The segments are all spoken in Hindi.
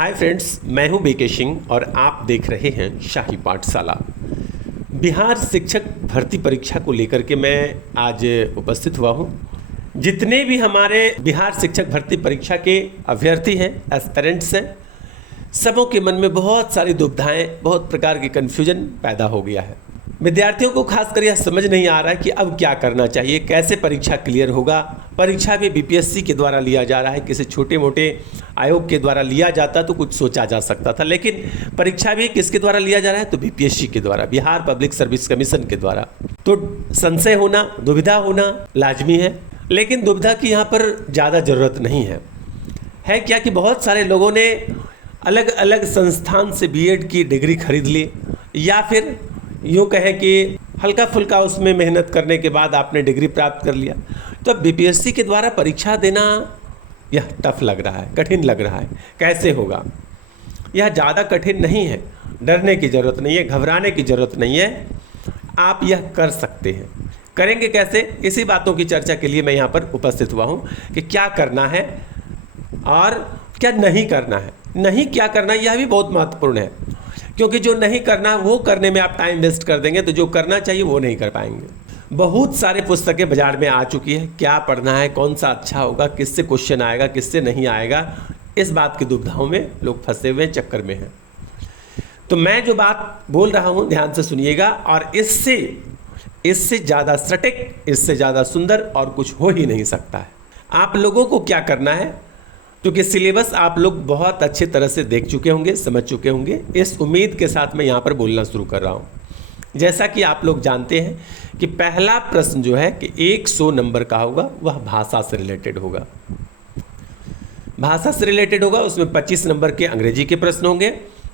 हाय फ्रेंड्स, मैं हूं बीके सिंह और आप देख रहे हैं शाही पाठशाला। बिहार शिक्षक भर्ती परीक्षा को लेकर के मैं आज उपस्थित हुआ हूं। जितने भी हमारे बिहार शिक्षक भर्ती परीक्षा के अभ्यर्थी हैं, एस्पिरेंट्स हैं, सबों के मन में बहुत सारी दुविधाएं, बहुत प्रकार की कन्फ्यूजन पैदा हो गया है। विद्यार्थियों को खासकर यह समझ नहीं आ रहा है कि अब क्या करना चाहिए, कैसे परीक्षा क्लियर होगा। परीक्षा भी बीपीएससी के द्वारा लिया जा रहा है, किसी छोटे मोटे आयोग के द्वारा लिया जाता तो कुछ सोचा जा सकता था, लेकिन परीक्षा भी किसके द्वारा लिया जा रहा है तो बीपीएससी के द्वारा, बिहार पब्लिक सर्विस कमीशन के द्वारा। तो संशय होना, दुविधा होना लाजमी है, लेकिन दुविधा की यहाँ पर ज़्यादा ज़रूरत नहीं है क्या कि बहुत सारे लोगों ने अलग अलग संस्थान से बीएड की डिग्री खरीद ली, या फिर यूँ कहें कि हल्का फुल्का उसमें मेहनत करने के बाद आपने डिग्री प्राप्त कर लिया। तो अब बीपीएससी के द्वारा परीक्षा देना यह टफ लग रहा है, कठिन लग रहा है। कैसे होगा? यह ज़्यादा कठिन नहीं है, डरने की ज़रूरत नहीं है, घबराने की ज़रूरत नहीं है। आप यह कर सकते हैं। करेंगे कैसे? इसी बातों की चर्चा के लिए मैं यहाँ पर उपस्थित हुआ हूँ कि क्या करना है और क्या नहीं करना है। नहीं क्या करना है यह भी बहुत महत्वपूर्ण है, क्योंकि जो नहीं करना वो करने में आप टाइम वेस्ट कर देंगे तो जो करना चाहिए वो नहीं कर पाएंगे। बहुत सारे पुस्तकें बाजार में आ चुकी है, क्या पढ़ना है, कौन सा अच्छा होगा, किससे क्वेश्चन आएगा, किससे नहीं आएगा, इस बात की दुविधाओं में लोग फंसे हुए चक्कर में हैं। तो मैं जो बात बोल रहा हूँ ध्यान से सुनिएगा, और इससे ज़्यादा सटीक, इससे ज़्यादा सुंदर और कुछ हो ही नहीं सकता है। आप लोगों को क्या करना है, क्योंकि सिलेबस आप लोग बहुत अच्छे तरह से देख चुके होंगे, समझ चुके होंगे, इस उम्मीद के साथ मैं यहाँ पर बोलना शुरू कर रहा हूँ। जैसा कि आप लोग जानते हैं कि पहला प्रश्न जो है कि 100 नंबर का होगा, वह भाषा से रिलेटेड होगा। भाषा से रिलेटेड होगा, उसमें 25 नंबर के अंग्रेजी के प्रश्न होंगे।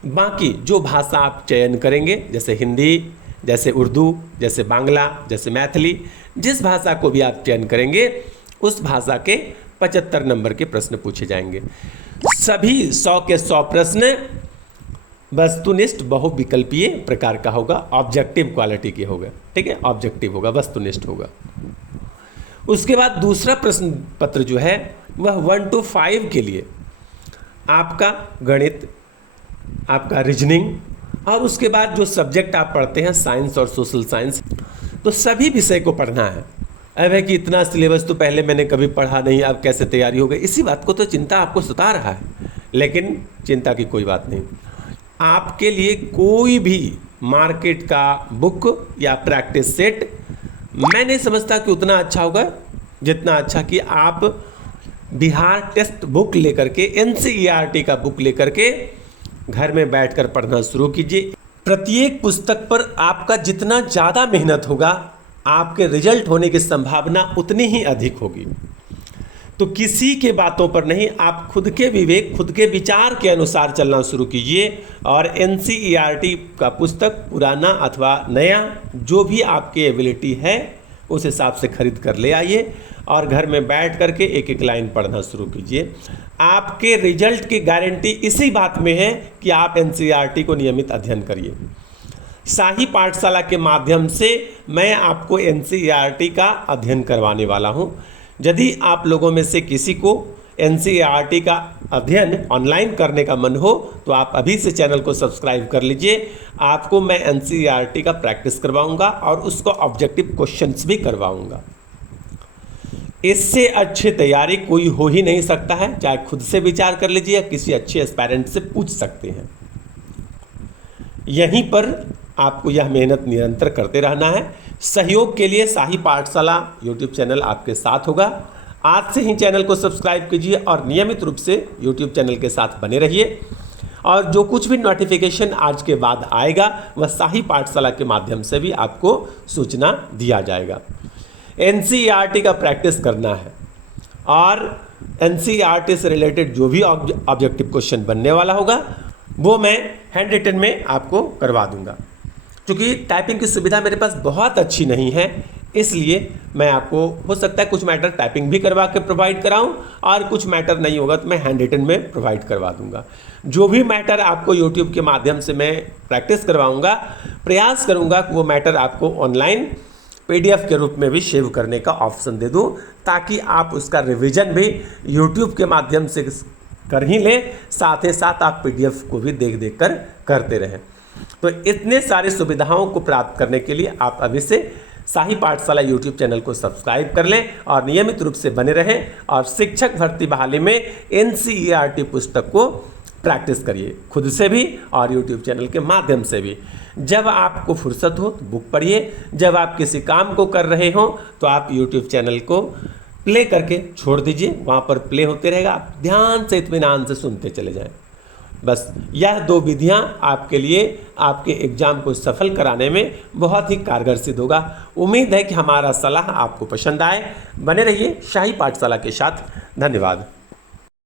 बाकी जो भाषा आप चयन करेंगे, जैसे हिंदी, जैसे उर्दू, जैसे बांग्ला, जैसे मैथिली, जिस भाषा को भी आप चयन करेंगे उस भाषा के 75 नंबर के प्रश्न पूछे जाएंगे। सभी 100 के 100 प्रश्न वस्तुनिष्ठ बहुविकल्पीय प्रकार का होगा, ऑब्जेक्टिव क्वालिटी के होगा। ठीक है, ऑब्जेक्टिव होगा, वस्तुनिष्ठ होगा। उसके बाद दूसरा प्रश्न पत्र जो है वह 1 to 5 के लिए आपका गणित, आपका रीजनिंग, और उसके बाद जो सब्जेक्ट आप पढ़ते हैं साइंस और सोशल साइंस, तो सभी विषय को पढ़ना है। अब है कि इतना सिलेबस तो पहले मैंने कभी पढ़ा नहीं, अब कैसे तैयारी हो गई, इसी बात को तो चिंता आपको सता रहा है। लेकिन चिंता की कोई बात नहीं, आपके लिए कोई भी मार्केट का बुक या प्रैक्टिस सेट मैं नहीं समझता कि उतना अच्छा होगा जितना अच्छा कि आप बिहार टेस्ट बुक लेकर के, एनसीईआरटी का बुक लेकर के घर में बैठकर पढ़ना शुरू कीजिए। प्रत्येक पुस्तक पर आपका जितना ज़्यादा मेहनत होगा, आपके रिजल्ट होने की संभावना उतनी ही अधिक होगी। तो किसी के बातों पर नहीं, आप खुद के विवेक, खुद के विचार के अनुसार चलना शुरू कीजिए, और एनसीईआरटी का पुस्तक पुराना अथवा नया जो भी आपकी एबिलिटी है उस हिसाब से खरीद कर ले आइए और घर में बैठ करके एक एक लाइन पढ़ना शुरू कीजिए। आपके रिजल्ट की गारंटी इसी बात में है कि आप एनसीईआरटी को नियमित अध्ययन करिए। शाही पाठशाला के माध्यम से मैं आपको एनसीईआरटी का अध्ययन करवाने वाला हूं। यदि आप लोगों में से किसी को एनसीईआरटी का अध्ययन ऑनलाइन करने का मन हो तो आप अभी से चैनल को सब्सक्राइब कर लीजिए। आपको मैं एनसीईआरटी का प्रैक्टिस करवाऊंगा और उसको ऑब्जेक्टिव क्वेश्चंस भी करवाऊंगा। इससे अच्छी तैयारी कोई हो ही नहीं सकता है। चाहे खुद से विचार कर लीजिए या किसी अच्छे एस्पायरेंट से पूछ सकते हैं। यहीं पर आपको यह मेहनत निरंतर करते रहना है। सहयोग के लिए शाही पाठशाला यूट्यूब चैनल आपके साथ होगा। आज से ही चैनल को सब्सक्राइब कीजिए और नियमित रूप से यूट्यूब चैनल के साथ बने रहिए, और जो कुछ भी नोटिफिकेशन आज के बाद आएगा वह शाही पाठशाला के माध्यम से भी आपको सूचना दिया जाएगा। एनसीईआरटी का प्रैक्टिस करना है, और एनसीईआरटी से रिलेटेड जो भी ऑब्जेक्टिव क्वेश्चन बनने वाला होगा वो मैं हैंड रिटन में आपको करवा दूंगा। क्योंकि टाइपिंग की सुविधा मेरे पास बहुत अच्छी नहीं है, इसलिए मैं आपको हो सकता है कुछ मैटर टाइपिंग भी करवा के प्रोवाइड कराऊं, और कुछ मैटर नहीं होगा तो मैं हैंड रिटन में प्रोवाइड करवा दूंगा। जो भी मैटर आपको यूट्यूब के माध्यम से मैं प्रैक्टिस करवाऊंगा, प्रयास करूंगा कि वो मैटर आपको ऑनलाइन पीडीएफ के रूप में भी सेव करने का ऑप्शन दे दूं, ताकि आप उसका रिवीजन भी यूट्यूब के माध्यम से कर ही लें, साथ ही साथ आप PDF को भी देख देख कर करते रहें। तो इतने सारे सुविधाओं को प्राप्त करने के लिए आप अभी से शाही पाठशाला YouTube चैनल को सब्सक्राइब कर लें और नियमित रूप से बने रहें और शिक्षक भर्ती बहाली में NCERT पुस्तक को प्रैक्टिस करिए, खुद से भी और YouTube चैनल के माध्यम से भी। जब आपको फुर्सत हो तो बुक पढ़िए, जब आप किसी काम को कर रहे हो तो आप YouTube चैनल को प्ले करके छोड़ दीजिए, वहाँ पर प्ले होते रहेगा, आप ध्यान से इत्मीनान से सुनते चले जाएं। बस यह 2 विधियाँ आपके लिए आपके एग्ज़ाम को सफल कराने में बहुत ही कारगर सिद्ध होगा। उम्मीद है कि हमारा सलाह आपको पसंद आए। बने रहिए शाही पाठशाला के साथ। धन्यवाद।